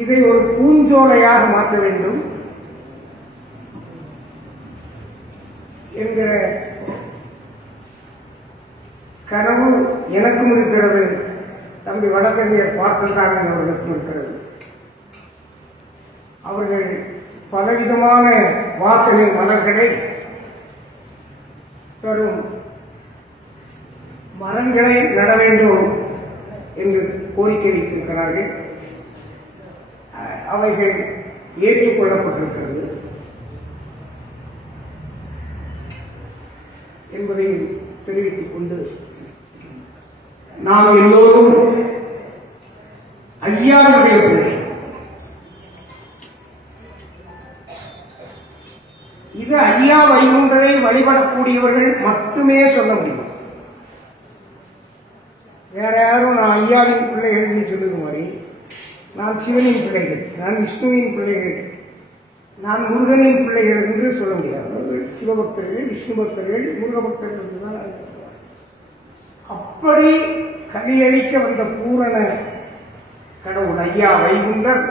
இதை ஒரு பூஞ்சோலையாக மாற்ற வேண்டும் என்கிற கனவு எனக்கும் இருக்கிறது, தம்பி வடக்கறிஞர் பார்த்தசாமி அவர்களுக்கும் இருக்கிறது. அவர்கள் பலவிதமான வாசனை மலர்களை தரும் மரங்களை நட வேண்டும் என்று கோரிக்கை வைத்திருக்கிறார்கள். அவைகள் ஏற்றுக்கொள்ளப்பட்டிருக்கிறது என்பதை தெரிவித்துக் கொண்டு நாம் எல்லோரும் ஐயாவுடைய பிள்ளை. இது ஐயா வைகுண்டரை வழிபடக்கூடியவர்கள் மட்டுமே சொல்ல முடியும். வேற யாரும் நான் ஐயாவின் பிள்ளைகள் சொல்லுது மாதிரி, நான் சிவனின் பிள்ளைகள், நான் விஷ்ணுவின் பிள்ளைகள், நான் முருகனின் பிள்ளைகள் என்று சொல்ல முடியாது. சிவபக்தர்கள், விஷ்ணு பக்தர்கள், முருக பக்தர்கள் தான். அப்படி கலியளிக்க வந்த பூரண கடவுள் ஐயா வைகுண்டர்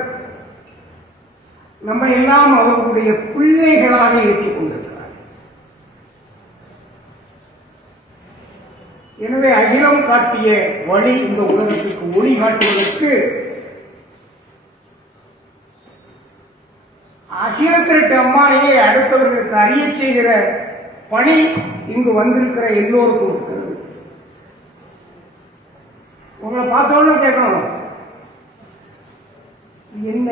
நம்ம எல்லாம் அவர்களுடைய பிள்ளைகளாக ஏற்றுக்கொண்டிருக்கிறார். எனவே அகிலம் காட்டிய வழி இந்த உலகத்திற்கு ஒளி காட்டுவதற்கு அகிலத்திற்கு அம்மானையை அடுத்தவர்களுக்கு அறிய செய்கிற பணி இங்கு வந்திருக்கிற எல்லோருக்கும் இருக்கிறது. உங்களை பார்த்தோன்னு கேட்கணும், என்ன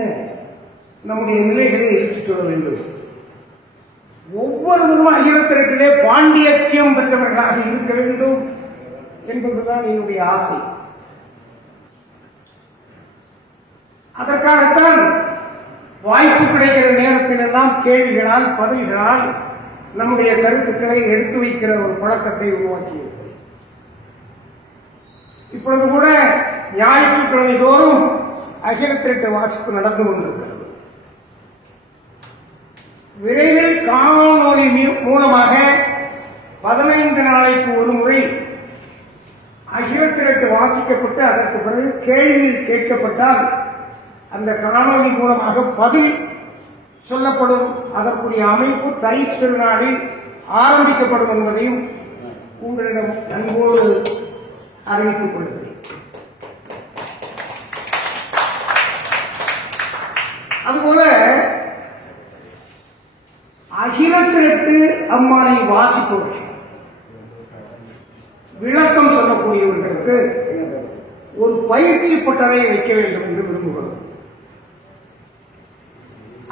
நம்முடைய நிலைகளை எடுத்து சொல்ல வேண்டும். ஒவ்வொருவரும் அகிலத்திற்கிலே பாண்டியத்தியம் பெற்றவர்களாக இருக்க வேண்டும் என்பதுதான் என்னுடைய ஆசை. அதற்காகத்தான் வாய்ப்பு கிடைக்கிற நேரத்தில் எல்லாம் கேள்விகளால் பதில்களால் நம்முடைய கருத்துக்களை எடுத்து வைக்கிற ஒரு பழக்கத்தை உருவாக்கியது. இப்பொழுது கூட ஞாயிற்றுக்கிழமை தோறும் அகிலத்திரட்டு வாசிப்பு நடந்து கொண்டிருக்கிறது. விரைவில் காணொலி மூலமாக 15 நாளைக்கு ஒரு முறை அகிலத்திரட்டு வாசிக்கப்பட்டு அதற்கு பிறகு கேள்வி கேட்கப்பட்டால் அந்த காணொலி மூலமாக பதில் சொல்லப்படும். அதற்குரிய அமைப்பு தை திருநாளில் ஆரம்பிக்கப்படும் என்பதையும் உங்களிடம் அன்போடு அறிவித்துக் கொள்கிறேன். அதுபோல அகிலத்திரட்டு அம்மானை வாசிப்பவர்கள், விளக்கம் சொல்லக்கூடியவர்களுக்கு ஒரு பயிற்சி பட்டறை வைக்க வேண்டும் என்று விரும்புகிறோம்.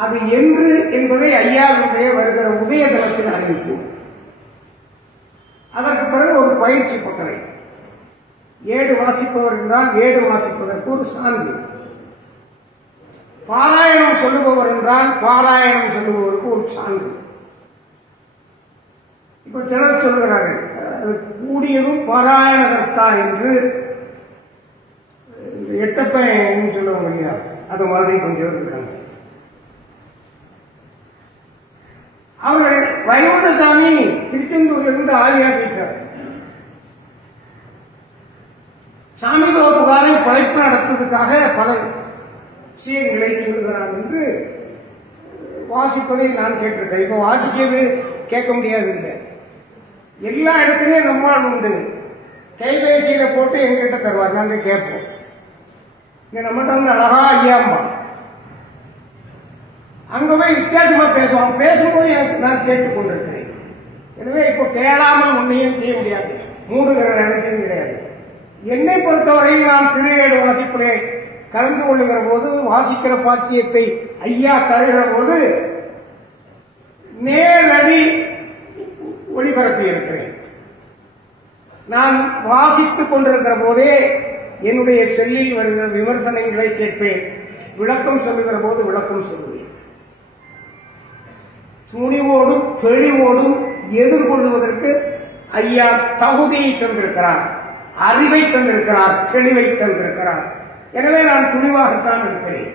அது என்று என்பதை ஐயாவுடைய வருகிற உதய தினத்தில் அறிவிப்போம். அதற்கு பிறகு ஒரு பயிற்சி பட்டறை, ஏடு வாசிப்பவர் என்றால் ஏடு வாசிப்பதற்கு ஒரு சான்று, பாராயணம் சொல்லுபவர் என்றால் பாராயணம் சொல்லுபவருக்கு ஒரு சான்று. இப்ப சிலர் சொல்லுகிறார்கள், கூடியதும் பாராயணகர்த்தா என்று எட்டப்பன் சொல்லுவாங்க இல்லையா, அது மாதிரி கொஞ்சம் இருக்கிறாங்க. அவர்கள் வைகுண்டசாமி திருச்செந்தூர்ல இருந்து ஆலியா கேட்டார், சாமி தோப்புகாரை படைப்பு நடத்துவதற்காக பல விஷயங்களை சொல்லுகிறான் என்று வாசிப்பதை நான் கேட்டிருக்கேன். இப்ப வாசிக்கிறது கேட்க முடியாது இல்லை, எல்லா இடத்துலயுமே நம்மால் உண்டு. கைபேசியில போட்டு எங்கிட்ட தருவார், நாங்க கேட்போம். இங்க நம்மகிட்ட வந்து அழகா ஐயாம்பா, அங்க போய் வித்தியாசமா பேசுவோம். பேசும்போது நான் கேட்டுக்கொண்டிருக்கிறேன். எனவே இப்போ கேளாமல் ஒன்னையும் செய்ய முடியாது, மூடுகிற நினைச்சதும் கிடையாது. என்னை பொறுத்தவரையில் நான் திருவேடு வாசிப்பிலே கலந்து கொள்ளுகிற போது, வாசிக்கிற பாக்கியத்தை ஐயா தருகிற போது நேரடி ஒளிபரப்பி இருக்கிறேன். நான் வாசித்துக் கொண்டிருக்கிற போதே என்னுடைய செல்லில் வருகிற விமர்சனங்களை கேட்பேன், விளக்கம் சொல்லுகிற போது விளக்கம் சொல்லுவேன். துணிவோடும் தெளிவோடும் எதிர்கொள்வதற்கு ஐயா தகுதியை தந்திருக்கிறார், அறிவை தந்திருக்கிறார், தெளிவை தந்திருக்கிறார். எனவே நான் துணிவாகத்தான் இருக்கிறேன்.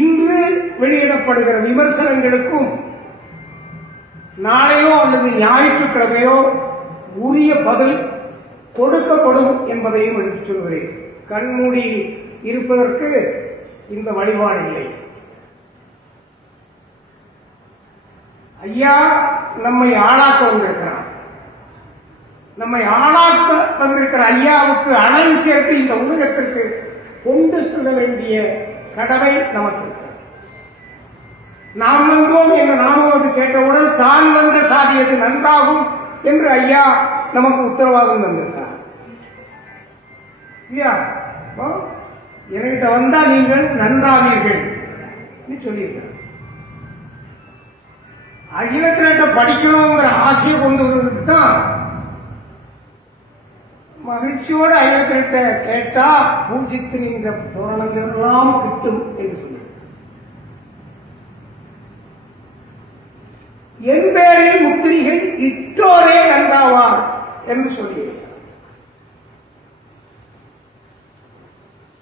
இன்று வெளியிடப்படுகிற விமர்சனங்களுக்கும் நாளையோ அல்லது ஞாயிற்றுக்கிழமையோ உரிய பதில் கொடுக்கப்படும் என்பதையும் எடுத்துச் சொல்கிறேன். கண்மூடி இருப்பதற்கு இந்த வழிபாடு இல்லை. ஐயா நம்மை ஆளாக்க வந்திருக்கிறார். நம்மை ஆளாக்க வந்திருக்கிற ஐயாவுக்கு அழகு சேர்த்து இந்த உலகத்திற்கு கொண்டு செல்ல வேண்டிய கடமை நமக்கு. நாம் வந்தோம் என்று நாமும் அது கேட்டவுடன் தான் வந்த சாதியது நன்றாகும் என்று ஐயா நமக்கு உத்தரவாதம் தந்திருக்கிறார். ஐயா என்கிட்ட வந்தா நீங்கள் நன்றாவீர்கள் சொல்லியிருக்கிறார். அகிலத்திட்ட படிக்கணுங்கிற ஆசையை கொண்டு வருவதற்கு தான் மகிழ்ச்சியோடு அகிலத்திட்ட கேட்டா பூசித்து நின்ற தோரணங்கள் எல்லாம் கிட்டும் என்று சொல்லி என் பேரில் முத்திரிகள் இட்டோரே நன்றாவார் என்று சொல்லியிருக்கிறார்.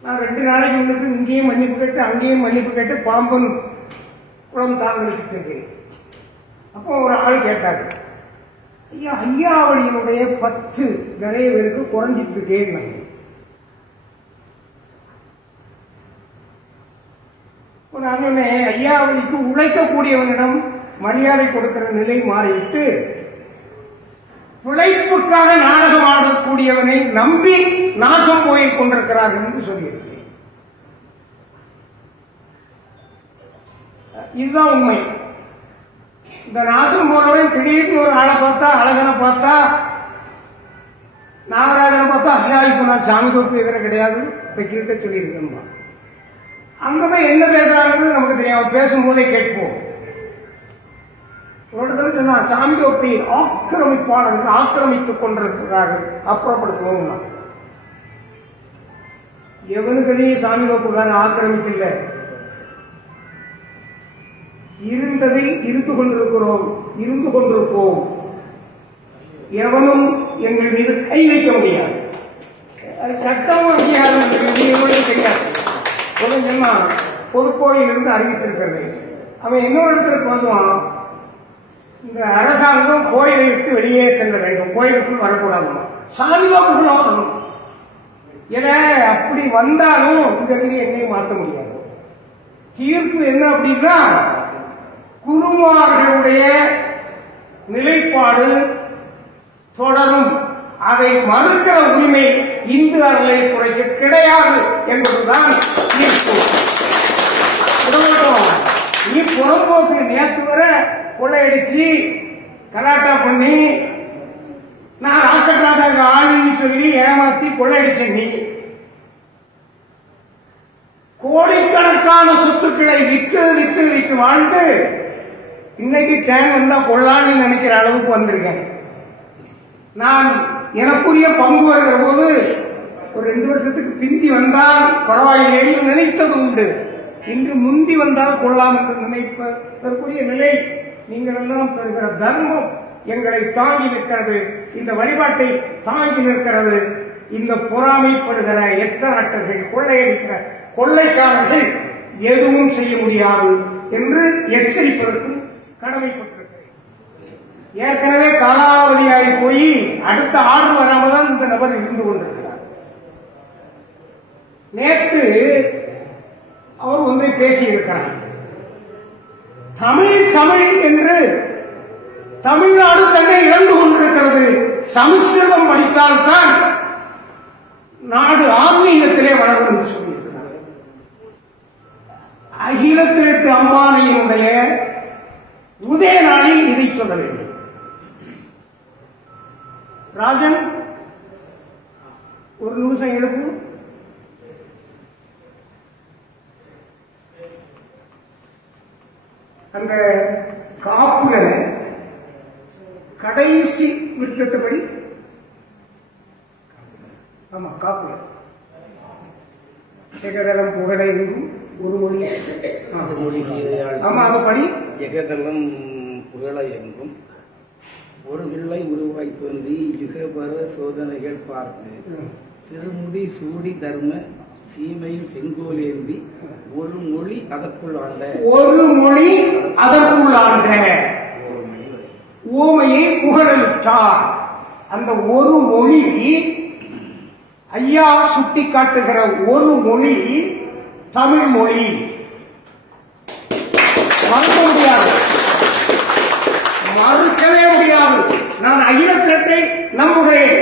நான் 2 நாளைக்கு முன்னுக்கு இங்கேயும் மன்னிப்பு கேட்டு அங்கேயும் மன்னிப்பு கேட்டு பாம்பன் குளம் தாங்களுக்கு சென்றேன். அப்போ ஒரு ஆள் கேட்டாரு, ஐயா ஐயாவளியினுடைய 10 நிறைய பேருக்கு குறைஞ்சிட்டு இருக்கேன். நான் சொன்னேன், ஐயாவளிக்கு உழைக்கக்கூடியவனிடம் மரியாதை கொடுக்கிற நிலை மாறிவிட்டு பிழைப்புக்காக நாடகம் ஆடக்கூடியவனை நம்பி நாசம் போய் கொண்டிருக்கிறார்கள் என்று சொல்லியிருக்கிறேன். இதுதான் உண்மை. இந்த நாசம் போறவன் திடீர்னு ஒரு ஆளை பார்த்தா, அழகனை பார்த்தா, நாகராஜனை பார்த்தா, ஐயா இப்ப நான் சாமி தோப்பு எதிர கிடையாது வைக்கிட்ட சொல்லியிருக்கேன். அங்கதான் என்ன பேசுறாங்கிறது நமக்கு தெரியும், பேசும்போதே கேட்போம். ஒரு இடத்துல சொன்னா சாமி தோப்பை ஆக்கிரமிப்பாளர்கள் ஆக்கிரமித்துக் கொண்டிருக்கிறார்கள், அப்புறப்படுத்துவோம். எவனுக்கு சாமி தோப்புக்காரன் ஆக்கிரமிக்கல, இருந்ததில் இருந்து கொண்டிருக்கிறோம், இருந்து கொண்டிருப்போம். எவனும் எங்கள் மீது கை வைக்க முடியாது. அது சட்டமும் தெரியாது. சொன்னா பொதுக்கோயிலிருந்து அறிவித்திருக்கிறது. அவன் இன்னொரு இடத்துல பேசுவான், இந்த அரசாங்கம் கோயிலை விட்டு வெளியே செல்ல வேண்டும், கோயிலுக்குள் வரக்கூடாது, சாமிதோப்புக்குள்ள வரணும். என அப்படி வந்தாலும் இங்க என்னையும் மாற்ற முடியாது. தீர்ப்பு என்ன அப்படின்னா, குருமார்களுடைய நிலைப்பாடு தொடரும், அதை மறுக்கிற உரிமை இந்து அறநிலையத்துறைக்கு கிடையாது என்பதுதான் தீர்ப்பு. நீ புறம்போக்கு நேற்று வர கொள்ளையடிச்சு கலாட்டா பண்ணி நான் ராக்கெட்டாக ஆளுன்னு சொல்லி ஏமாத்தி கொள்ளையடிச்ச நீ கோடிக்கணக்கான சொத்துக்களை வித்து வித்து வித்து வாழ்ந்து இன்னைக்கு டேன் வந்தா கொள்ளான்னு நினைக்கிற அளவுக்கு வந்திருக்கேன். நான் எனக்குரிய பங்கு வருகிற போது ஒரு 2 வருஷத்துக்கு பிந்தி வந்தால் பரவாயில்லை என்று நினைத்தது உண்டு. இன்று முந்தி வந்தால் கொள்ளலாம் என்று நினைப்பதற்குரிய நிலை நீங்கள் எல்லாம் தருகிற தர்மம் எங்களை தாங்கி நிற்கிறது, இந்த வழிபாட்டை தாங்கி நிற்கிறது. இந்த பொறாமைப்படுகிற எத்தனாட்டர்கள், கொள்ளையடிக்கிற கொள்ளைக்காரர்கள் எதுவும் செய்ய முடியாது என்று எச்சரிப்பதற்கும் கடமைப்பட்டிருக்கிறேன். ஏற்கனவே காலாவதியாகி போய் அடுத்த ஆர்டர் வராமதான் இந்த நபர் இருந்து கொண்டிருக்கிறார். நேற்று அவர் ஒன்றை பேசியிருக்கிறார். தமிழ் தமிழ் என்று தமிழ்நாடு தன்னை இழந்து கொண்டிருக்கிறது, சமஸ்கிருதம் படித்தால்தான் நாடு ஆன்மீகத்திலே வளரும் என்று சொல்லியிருக்கிறார். அகிலத்திரட்டு அம்பானியினுடைய உதய நாளில் இதை சொல்ல வேண்டும். ராஜன் ஒரு நிமிஷம் எழுப்பு. அந்த காப்புல கடைசி விருத்தப்படி ஆமா காப்புல ஜெகதலம் புகழ எங்கும் ஒரு மொழி மொழி சீதையாள். ஆமா அதை படி. ஜெகதலம் புகழ எங்கும் ஒரு வில்லை உருவாய் தோன்றி யுகபர சோதனைகள் பார்த்து திருமுடி சூடி தர்ம சீமையில் செங்கோலேந்தி ஒரு மொழி அதற்குள் ஆண்ட ஓமையை புகழலிட்டார். அந்த ஒரு மொழி ஐயா சுட்டி காட்டுகிற ஒரு மொழி தமிழ் மொழி. மறுக்க முடியாது, மறுக்கவே முடியாது. நான் அகிலத்திரட்டை நம்புகிறேன்,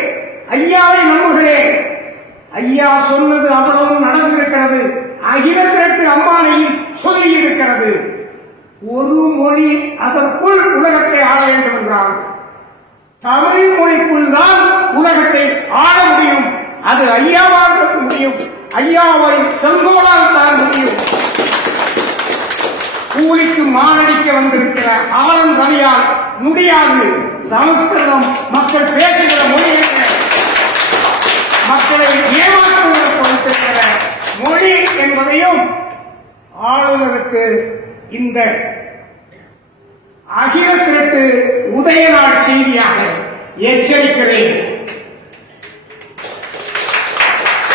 ஐயாவை நம்புகிறேன். ஐயா சொன்னது அவ்வளவும் நடந்திருக்கிறது. அகிலத்திரட்டு அம்மானையும் சொல்லி இருக்கிறது. ஒரு மொழி அதற்குள் உலகத்தை ஆள வேண்டும் என்றால் தமிழ் மொழிக்குள் தான் உலகத்தை ஆள முடியும். அது ஐயாவாக முடியும். ஐயாவை செங்கோலால் தான் முடியும். கூலிக்கு மாரடிக்க வந்திருக்கிற ஆழந்தனியால் முடியாது. சமஸ்கிருதம் மக்கள் பேசுகிற மொழி, மக்களை ஏமாற்றுவதற்கு வந்திருக்கிற மொழி என்பதையும் ஆளுநருக்கு இந்த அகில திரட்டு உதயநாள் செய்தியாக எச்சரிக்கிறேன்.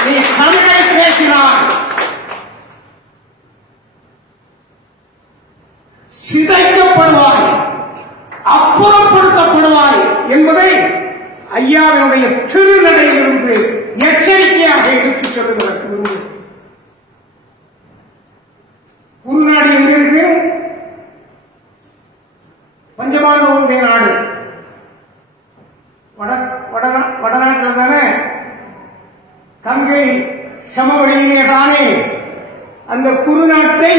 நீ தமிழை பேசினால் சிதைக்கப்படுவாய், அப்புறப்படுத்தப்படுவாய் என்பதை ஐயாவினுடைய திருநடையிலிருந்து எச்சரிக்கையாக எடுத்துச் சொல்லுகிறது. குருநாடு எங்க இருக்கு? பஞ்சபாண்டவனுடைய நாடு வடநாட்டில் தானே, கங்கை சமவெளியிலே தானே. அந்த குருநாட்டை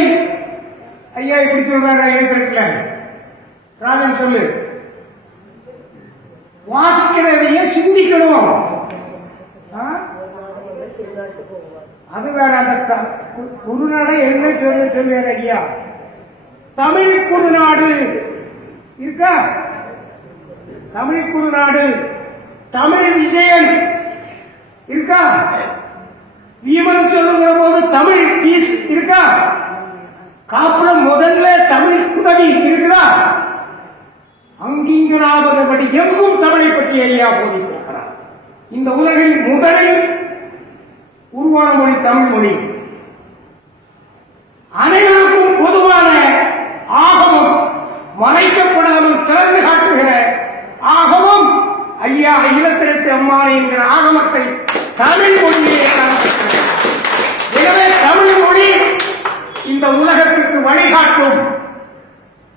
ஐயா எப்படி சொல்றாரு? ஐயத்திரட்டுல ராஜன் சொல்லு, வாசிக்கிறதையே சிந்திக்கணும். அது வேற. அந்த குருநாடை என்ன சொல்லுற ஐயா? தமிழ் குருநாடு இருக்கா? தமிழ் குருநாடு. தமிழ் விஜயன் இருக்கா? வீமன் சொல்லுகிற போது தமிழ் பீஸ் இருக்கா? காப்புல முதல்ல தமிழ் குதவி இருக்குதா? அங்கீகராவதுபடி எங்கும் தமிழை பற்றி ஐயா போதித்திருக்கிறார். இந்த உலகில் முதலில் உருவான மொழி தமிழ் மொழி. அனைவருக்கும் பொதுவான ஆகமம், மறைக்கப்படாமல் திறந்து காட்டுகிற ஆகமம் ஐயா அகிலத்திரட்டு அம்மானை என்கிற ஆகமத்தை தமிழ் மொழியிலே காணப்படுகிறது. எனவே தமிழ் மொழி இந்த உலகத்திற்கு வழிகாட்டும்.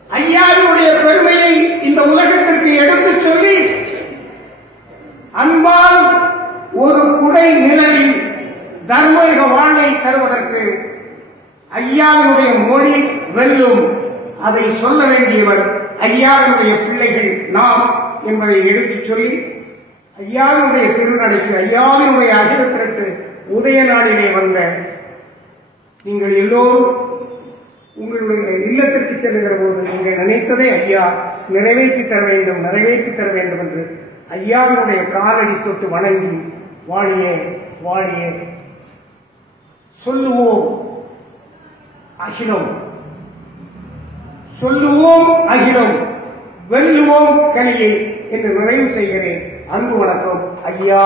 ஐயாவினுடைய பெருமையை இந்த உலகத்திற்கு எடுத்துச் சொல்லி அன்பால் ஒரு குடை நிழலில் தர்மீக வாழ்வை தருவதற்கு ஐயாவினுடைய மொழி வெல்லும். அதை சொல்ல வேண்டியவர் ஐயாவினுடைய பிள்ளைகள் நாம் என்பதை எடுத்துச் சொல்லி ஐயாவினுடைய திருநடைக்கு, ஐயாவினுடைய அகில திரட்டு உதய நாளிலே வந்த நீங்கள் எல்லோரும் உங்களுடைய இல்லத்திற்கு செல்லுகிற போது நீங்கள் நினைத்ததை ஐயா நிறைவேற்றி தர வேண்டும் என்று ஐயாவினுடைய காலடி தொட்டு வணங்கி வாழியே வாழியே சொல்லுவோம் அகிலம், சொல்லுவோம் அகிலம், வெல்லுவோம் கலியை என்று நிறைவு செய்கிறேன். அன்பு வணக்கம் ஐயா.